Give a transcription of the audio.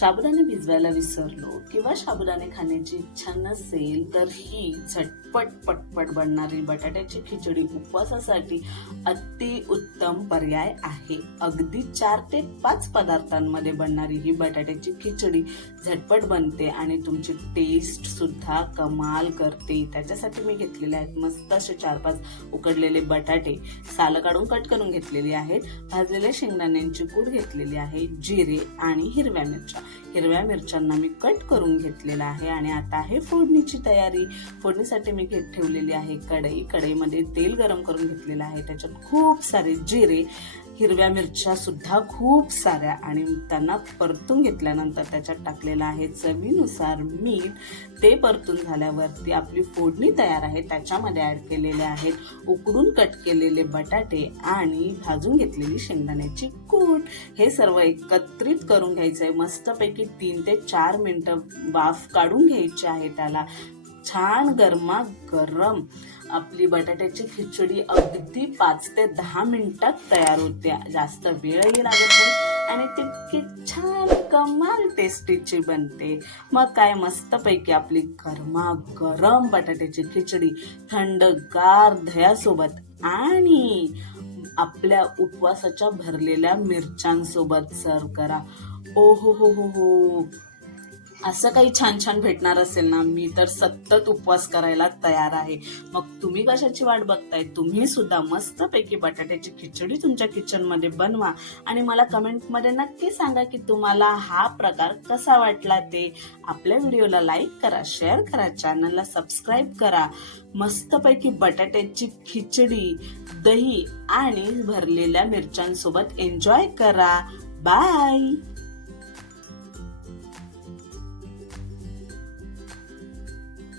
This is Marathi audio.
साबुदाणे भिजवायला विसरलो किंवा साबुदाणे खाण्याची इच्छा नसेल तर ही झटपट पटपट बनणारी बटाट्याची खिचडी उपवासासाठी अति उत्तम पर्याय आहे. अगदी चार ते पाच पदार्थांमध्ये बनणारी ही बटाट्याची खिचडी झटपट बनते आणि तुमची टेस्ट सुद्धा कमाल करते. त्याच्यासाठी मी घेतलेले आहेत मस्त असे चार पाच उकडलेले बटाटे. सालं काढून कट करून घेतलेली आहेत. भाजलेल्या शेंगदाण्यांची कूड घेतलेली आहे जिरे आणि हिरव्या मिरच्या. हिरव्या मिरच्यांना मी कट करून घेतलेला आहे आणि आता आहे फोडणीची तयारी. फोडणीसाठी मी घेत ठेवलेली आहे कढई. कढईमध्ये तेल गरम करून घेतलेलं आहे. त्याच्यात खूप सारे जिरे हिरव्या मिरच्या सुद्धा खूप साऱ्या आणि त्यांना परतून घेतल्यानंतर त्याच्यात टाकलेलं आहे चवीनुसार मीठ. ते परतून झाल्यावरती आपली फोडणी तयार आहे. त्याच्यामध्ये ऍड केलेले आहेत उकडून कट केलेले बटाटे आणि भाजून घेतलेली शेंगदाण्याची कूट. हे सर्व एकत्रित करून घ्यायचं आहे मस्तपैकी तीन ते चार मिनटं वाफ काढून घ्यायची आहे त्याला. छान गरमा गरम. आपली बटाट्याची खिचडी अगदी पाच ते दहा मिनिटात तयार होते. जास्त वेळही लागत नाही आणि तितकी छान कमाल टेस्टीची बनते. मग काय मस्तपैकी आपली गरमा गरम बटाट्याची खिचडी थंडगार दह्यासोबत आणि आपल्या उपवासाच्या भरलेल्या मिरच्यांसोबत सर्व करा. ओ हो हो हो हो. असं काही छान छान भेटणार असेल ना मी तर सतत उपवास करायला तयार आहे. मग तुम्ही कशाची वाट बघताय? तुम्ही सुद्धा मस्तपैकी बटाट्याची खिचडी तुमच्या किचनमध्ये बनवा आणि मला कमेंटमध्ये नक्की सांगा की तुम्हाला हा प्रकार कसा वाटला ते. आपल्या व्हिडिओला लाईक करा शेअर करा चॅनलला सबस्क्राईब करा. मस्तपैकी बटाट्याची खिचडी दही आणि भरलेल्या मिरच्यांसोबत एन्जॉय करा. बाय